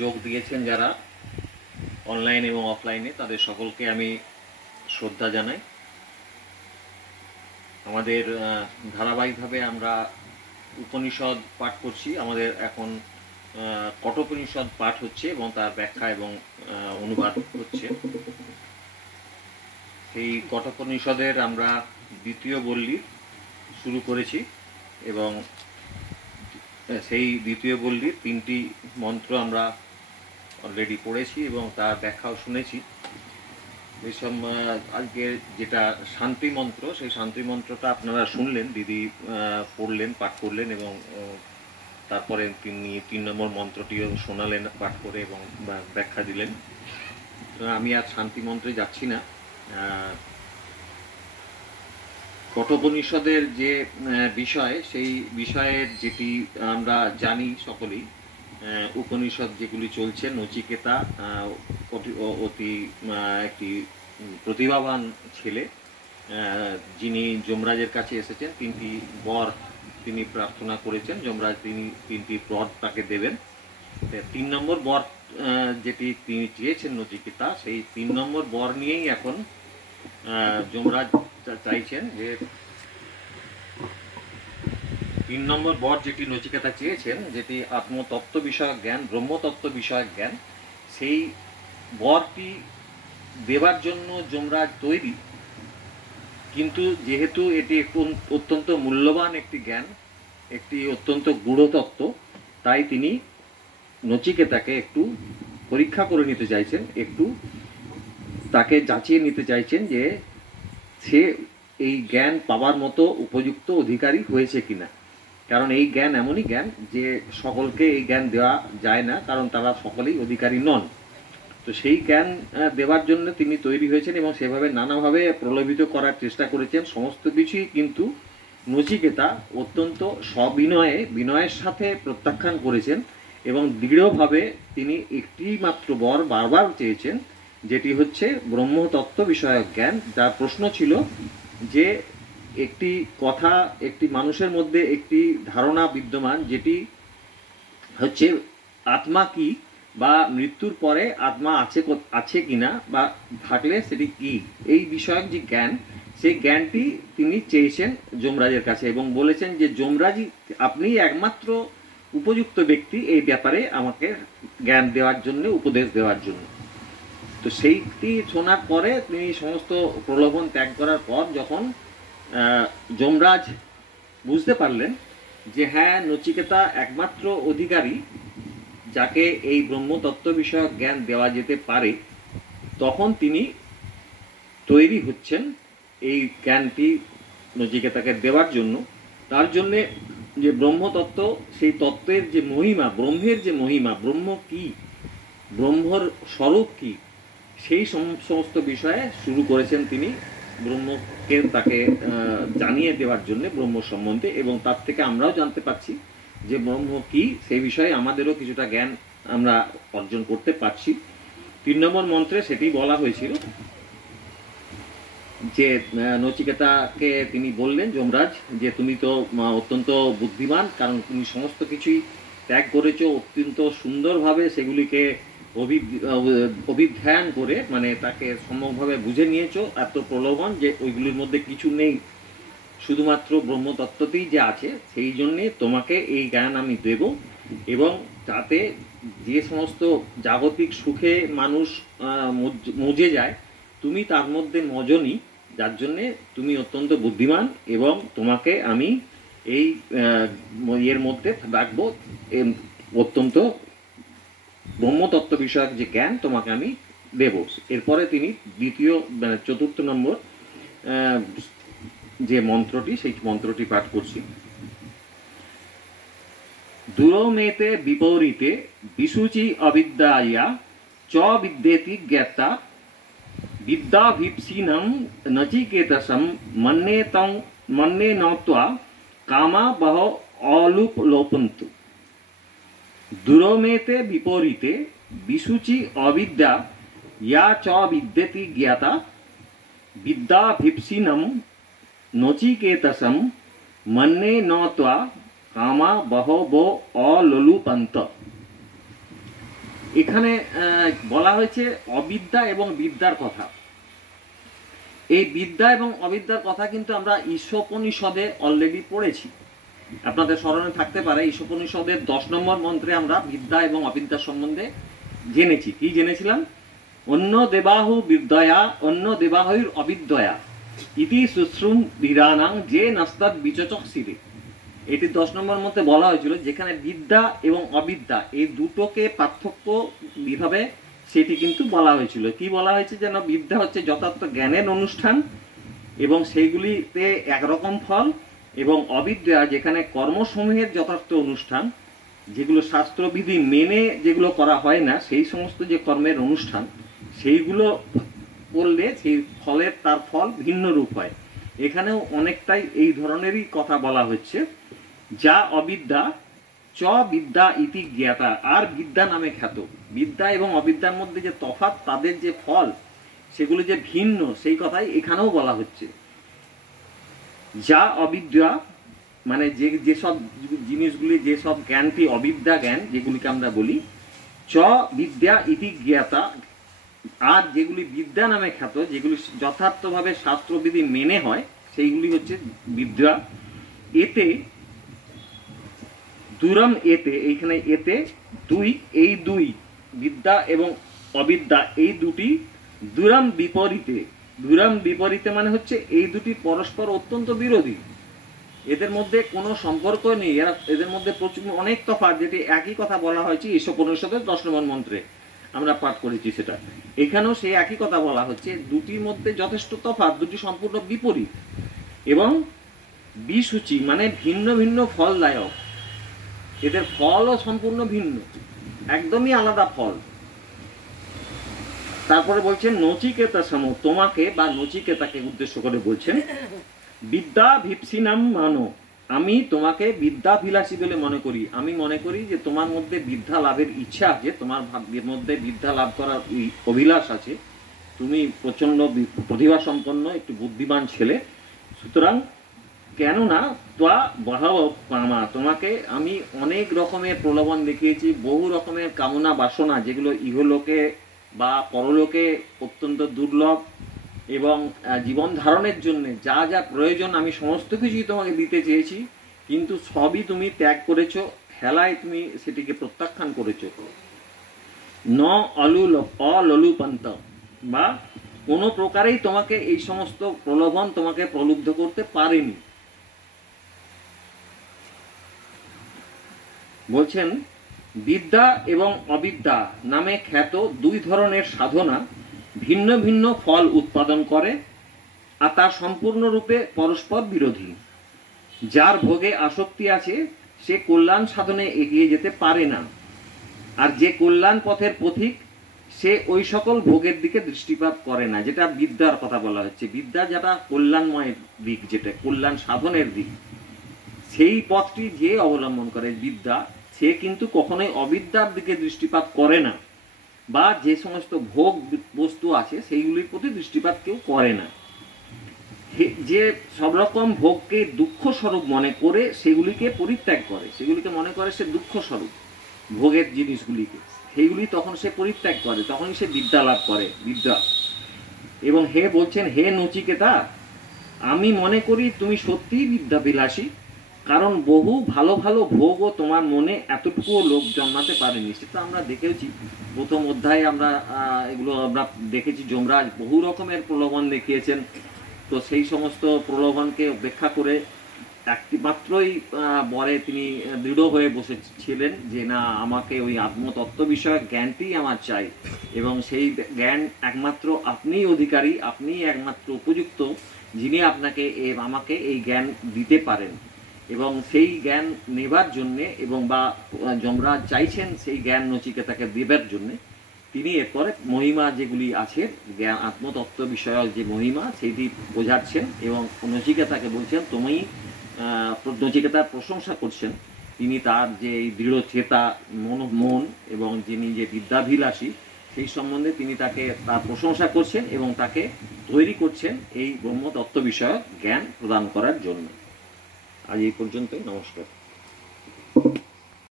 যোগ দিয়েছেন যারা অনলাইন এবং অফলাইনে, তাদের সকলকে আমি শ্রদ্ধা জানাই। আমাদের ধারাবাহিকভাবে আমরা উপনিষদ পাঠ করছি। আমাদের এখন কঠোপনিষদ পাঠ হচ্ছে এবং তার ব্যাখ্যা এবং অনুবাদ হচ্ছে। সেই কঠোপনিষদের আমরা দ্বিতীয় বল্লী শুরু করেছি এবং সেই দ্বিতীয় বল্লীর 3টি মন্ত্র আমরা অলরেডি পড়েছি এবং তার ব্যাখ্যাও শুনেছি। এইসব আজকে যেটা শান্তি মন্ত্র, সেই শান্তি মন্ত্রটা আপনারা শুনলেন, দিদি পড়লেন, পাঠ করলেন এবং তারপরে তিনি 3 নম্বর মন্ত্রটিও শোনালেন পাঠ করে এবং ব্যাখ্যা দিলেন। আমি আর শান্তি মন্ত্রে যাচ্ছি না। কঠোপনিষদের যে বিষয়, সেই বিষয়ের যেটি আমরা জানি সকলেই, উপনিষদ যেগুলি চলছে, নচিকেতা অতি একটি প্রতিভাবান ছেলে, যিনি যমরাজের কাছে এসেছেন। 3টি বর তিনি প্রার্থনা করেছেন, যমরাজ 3টি বর তাকে দেবেন। 3 নম্বর বর যেটি তিনি চেয়েছেন নচিকেতা, সেই 3 নম্বর বর নিয়েই এখন যমরাজ চাইছেন যে 3 নম্বর বর যেটি নচিকেতা চেয়েছেন, যেটি আত্মতত্ত্ব বিষয়ক জ্ঞান, ব্রহ্মতত্ত্ব বিষয়ক জ্ঞান, সেই বরটি দেবার জন্য যমরাজ তৈরি। কিন্তু যেহেতু এটি অত্যন্ত মূল্যবান একটি জ্ঞান, একটি অত্যন্ত গূঢ় তত্ত্ব, তাই তিনি নচিকেতাকে একটু পরীক্ষা করে নিতে চাইছেন, একটু তাকে যাচিয়ে নিতে চাইছেন যে সে এই জ্ঞান পাওয়ার মতো উপযুক্ত অধিকারী হয়েছে কিনা। কারণ এই জ্ঞান এমনই জ্ঞান যে সকলকে এই জ্ঞান দেওয়া যায় না, কারণ তারা সকলেই অধিকারী নন। তো সেই জ্ঞান দেওয়ার জন্য তিনি তৈরি হয়েছেন এবং সেভাবে নানাভাবে প্রলোভিত করার চেষ্টা করেছেন। সমস্ত কিছুই কিন্তু নচিকেতা অত্যন্ত বিনয়ের সাথে প্রত্যাখ্যান করেছেন এবং দৃঢ়ভাবে তিনি একটি মাত্র বর বারবার চেয়েছেন, যেটি হচ্ছে ব্রহ্মতত্ত্ব বিষয়ক জ্ঞান। যার প্রশ্ন ছিল যে একটি কথা, একটি মানুষের মধ্যে একটি ধারণা বিদ্যমান, যেটি হচ্ছে আত্মা কি, বা মৃত্যুর পরে আত্মা আছে কিনা, বা থাকলে সেটি কি, এই বিষয়ক যে জ্ঞান, সেই জ্ঞানটি তিনি চেয়েছেন যমরাজের কাছে এবং বলেছেন যে যমরাজই আপনি একমাত্র উপযুক্ত ব্যক্তি এই ব্যাপারে আমাকে জ্ঞান দেওয়ার জন্য, উপদেশ দেওয়ার জন্য। তো সেইটি শোনার পরে তিনি সমস্ত প্রলোভন ত্যাগ করার পর যখন যমরাজ বুঝতে পারলেন যে হ্যাঁ, নচিকেতা একমাত্র অধিকারী যাকে এই ব্রহ্মতত্ত্ব বিষয়ক জ্ঞান দেওয়া যেতে পারে, তখন তিনি তৈরি হচ্ছেন এই জ্ঞানটি নচিকেতাকে দেওয়ার জন্য। তার জন্যে যে ব্রহ্মতত্ত্ব, সেই তত্ত্বের যে মহিমা, ব্রহ্মের যে মহিমা, ব্রহ্ম কি, ব্রহ্মর স্বরূপ কি, সেই সমস্ত বিষয়ে শুরু করেছেন তিনি ব্রহ্মকে তাকে জানিয়ে দেওয়ার জন্য, ব্রহ্ম সম্বন্ধে। এবং তার থেকে আমরাও জানতে পারছি যে ব্রহ্ম কি, সেই বিষয়ে আমাদেরও কিছুটা জ্ঞান আমরা অর্জন করতে পারছি। 3 নম্বর মন্ত্রে সেটি বলা হয়েছিল যে নচিকেতাকে তিনি বললেন, যমরাজ, যে তুমি তো অত্যন্ত বুদ্ধিমান, কারণ তুমি সমস্ত কিছুই ত্যাগ করেছো অত্যন্ত সুন্দরভাবে, সেগুলিকে অভিধ্যান করে, মানে তাকে সম্যকভাবে বুঝে নিয়েছো। এত প্রলোভন যে ওইগুলির মধ্যে কিছু নেই, শুধুমাত্র ব্রহ্মতত্ত্বতেই যে আছে, সেই জন্যে তোমাকে এই জ্ঞান আমি দেব। এবং তাতে যে সমস্ত জাগতিক সুখে মানুষ মজে যায়, তুমি তার মধ্যে মজনি, যার জন্যে তুমি অত্যন্ত বুদ্ধিমান, এবং তোমাকে আমি এই এর মধ্যে রাখবো, অত্যন্ত ব্রহ্মতত্ত্ব বিষয়ক যে জ্ঞান তোমাকে আমি দেব। এরপরে তিনি দ্বিতীয়, মানে 4র্থ নম্বর যে মন্ত্রটি, সেই মন্ত্রটি পাঠ করছি। দুরমেতে বিপরীতে বিশুচি অবিদ্যায়া চ বিদ্যেতি জ্ঞাতা বিদ্যাভীপ্সিনং নচিকেতসং মন্যে নত্বা কামা বহ অলুপলোপন্তু। দুরমেতে বিপরীতে বিশুচি অবিদ্যা ইয়া চ বিদ্যেতি জ্ঞাতা বিদ্যাভীপ্সিনং নচিকেতসং মন্যে নত্বা কামা বহবো অলুপন্ত। এখানে বলা হয়েছে অবিদ্যা এবং বিদ্যার কথা। এই বিদ্যা এবং অবিদ্যার কথা কিন্তু আমরা ঈশোপনিষদে অলরেডি পড়েছি। আপনাদের স্মরণে থাকতে পারে ঈশোপনিষদের 10 নম্বর মন্ত্রে আমরা বিদ্যা এবং অবিদ্যা সম্বন্ধে জেনেছি। কি জেনেছিলাম? অন্য দেবাহু বিদ্যয়া অন্য দেবাহুর অবিদ্যয়া ইতি সুশ্রুম বীরানাং যে নাস্তাদ বিচচক সিরে। এটি 10 নম্বর মধ্যে বলা হয়েছিল, যেখানে বিদ্যা এবং অবিদ্যা এই দুটোকে পার্থক্য বিভাবে সেটি কিন্তু বলা হয়েছিল। কি বলা হয়েছে? যেন বিদ্যা হচ্ছে যথার্থ জ্ঞানের অনুষ্ঠান এবং সেইগুলিতে একরকম ফল, এবং অবিদ্যা যেখানে কর্মসমূহের যথার্থ অনুষ্ঠান, যেগুলো শাস্ত্রবিধি মেনে যেগুলো করা হয় না, সেই সমস্ত যে কর্মের অনুষ্ঠান সেইগুলো করলে সেই ফলের তার ফল ভিন্ন রূপ হয়। এখানেও অনেকটাই এই ধরনেরই কথা বলা হচ্ছে। যা অবিদ্যা চ বিদ্যা ইতি জ্ঞাতা, আর বিদ্যা নামে খ্যাত। বিদ্যা এবং অবিদ্যার মধ্যে যে তফাৎ, তাদের যে ফল সেগুলো যে ভিন্ন, সেই কথাই এখানেও বলা হচ্ছে। যা অবিদ্যা মানে যেসব জিনিসগুলি, যেসব জ্ঞানটি অবিদ্যা জ্ঞান যেগুলিকে আমরা বলি, চ বিদ্যা ইতি জ্ঞাতা, আর যেগুলি বিদ্যা নামে খ্যাত, যেগুলি যথার্থভাবে শাস্ত্রবিধি মেনে হয়, সেইগুলি হচ্ছে বিদ্যা। এতে দুরম, এতে এইখানে এতে দুই, এই দুই বিদ্যা এবং অবিদ্যা এই দুটি দুরম বিপরীতে। দুরম বিপরীতে মানে হচ্ছে এই দুটি পরস্পর অত্যন্ত বিরোধী, এদের মধ্যে কোনো সম্পর্ক নেই। এদের মধ্যে প্রচুর অনেক তফাৎ, যেটি একই কথা বলা হয়েছে ঈশোপনিষদের 10 নম্বর মন্ত্রে আমরা পাঠ করেছি। সেটা এখানেও সেই একই কথা বলা হচ্ছে। দুটির মধ্যে যথেষ্ট তফাৎ, দুটি সম্পূর্ণ বিপরীত এবং বিসূচি মানে ভিন্ন ভিন্ন ফলদায়ক। এদের ফলও সম্পূর্ণ ভিন্ন, একদমই আলাদা ফল। তারপরে বলছেন নচিকেতা সম, তোমাকে বা নচিকেতাকে উদ্দেশ্য করে বলছেন, বিদ্যা ভিপসিনাম মানো, আমি তোমাকে বিদ্যাভিলাষী বলে মনে করি। আমি মনে করি যে তোমার মধ্যে বিদ্যা লাভের ইচ্ছা আছে, তোমার মধ্যে বিদ্যা লাভ করার অভিলাষ আছে, তুমি প্রচন্ড প্রতিভা সম্পন্ন একটু বুদ্ধিমান ছেলে। সুতরাং কেননা ত্বা বহাব কামা, তোমাকে আমি অনেক রকমের প্রলোভন দেখিয়েছি, বহু রকমের কামনা বাসনা, যেগুলো ইহলোকে বা পরলোকে অত্যন্ত দুর্লভ, এবং জীবন ধারণের জন্য যা যা প্রয়োজন আমি সমস্ত কিছুই তোমাকে দিতে চেয়েছি, কিন্তু সবই তুমি ত্যাগ করেছো, হেলায় তুমি সেটিকে প্রত্যাখ্যান করেছো। ন অললুপন্ত, বা কোনো প্রকারেই তোমাকে এই সমস্ত প্রলোভন তোমাকে প্রলুব্ধ করতে পারেনি। বলছেন বিদ্যা এবং অবিদ্যা নামে খ্যাত দুই ধরনের সাধনা ভিন্ন ভিন্ন ফল উৎপাদন করে, আর তা সম্পূর্ণরূপে পরস্পর বিরোধী। যার ভোগে আসক্তি আছে সে কল্যাণ সাধনে এগিয়ে যেতে পারে না, আর যে কল্যাণ পথের পথিক সে ওই সকল ভোগের দিকে দৃষ্টিপাত করে না। যেটা বিদ্যার কথা বলা হচ্ছে, বিদ্যা যেটা কল্যাণময় দিক, যেটা কল্যাণ সাধনের দিক, সেই পথটি যে অবলম্বন করে বিদ্যা, সে কিন্তু কখনোই অবিদ্যার দিকে দৃষ্টিপাত করে না, বা যে সমস্ত ভোগ বস্তু আছে সেইগুলির প্রতি দৃষ্টিপাত কেউ করে না। যে সব রকম ভোগকে দুঃখ স্বরূপ মনে করে সেগুলিকে পরিত্যাগ করে, সেগুলিকে মনে করে সে দুঃখ স্বরূপ ভোগের জিনিসগুলিকে, সেইগুলি তখন সে পরিত্যাগ করে, তখনই সে বিদ্যা লাভ করে, বিদ্যা। এবং হে বলছেন, হে নচিকেতা, আমি মনে করি তুমি সত্যিই বিদ্যাবিলাসী, কারণ বহু ভালো ভালো ভোগও তোমার মনে এতটুকুও লোভ জন্মাতে পারেনি। সেটা আমরা দেখেছি প্রথম অধ্যায়ে, আমরা এগুলো আমরা দেখেছি। যমরাজ বহু রকমের প্রলোভন দেখিয়েছেন, তো সেই সমস্ত প্রলোভনকে উপেক্ষা করে একটি মাত্রই বরে তিনি দৃঢ় হয়ে বসেছিলেন যে না, আমাকে ওই আত্মতত্ত্ব বিষয়ক জ্ঞানটি আমার চাই, এবং সেই জ্ঞান একমাত্র আপনিই অধিকারী, আপনিই একমাত্র উপযুক্ত, যিনি আপনাকে আমাকে এই জ্ঞান দিতে পারেন। এবং সেই জ্ঞান নেবার জন্যে, এবং বা যমরাজ চাইছেন সেই জ্ঞান নচিকেতাকে দেবার জন্যে, তিনি এরপরে মহিমা যেগুলি আছে জ্ঞান আত্মতত্ত্ব বিষয়ক যে মহিমা, সেইটি বোঝাচ্ছেন এবং নচিকেতাকে বলছেন তুমি, নচিকেতার প্রশংসা করছেন। তিনি তার যে এই দৃঢ় চেতা মন এবং যিনি যে বিদ্যাভিলাষী, সেই সম্বন্ধে তিনি তাকে তার প্রশংসা করছেন এবং তাকে তৈরি করছেন এই ব্রহ্মতত্ত্ব বিষয়ক জ্ঞান প্রদান করার জন্য। আজ এই পর্যন্তই, নমস্কার।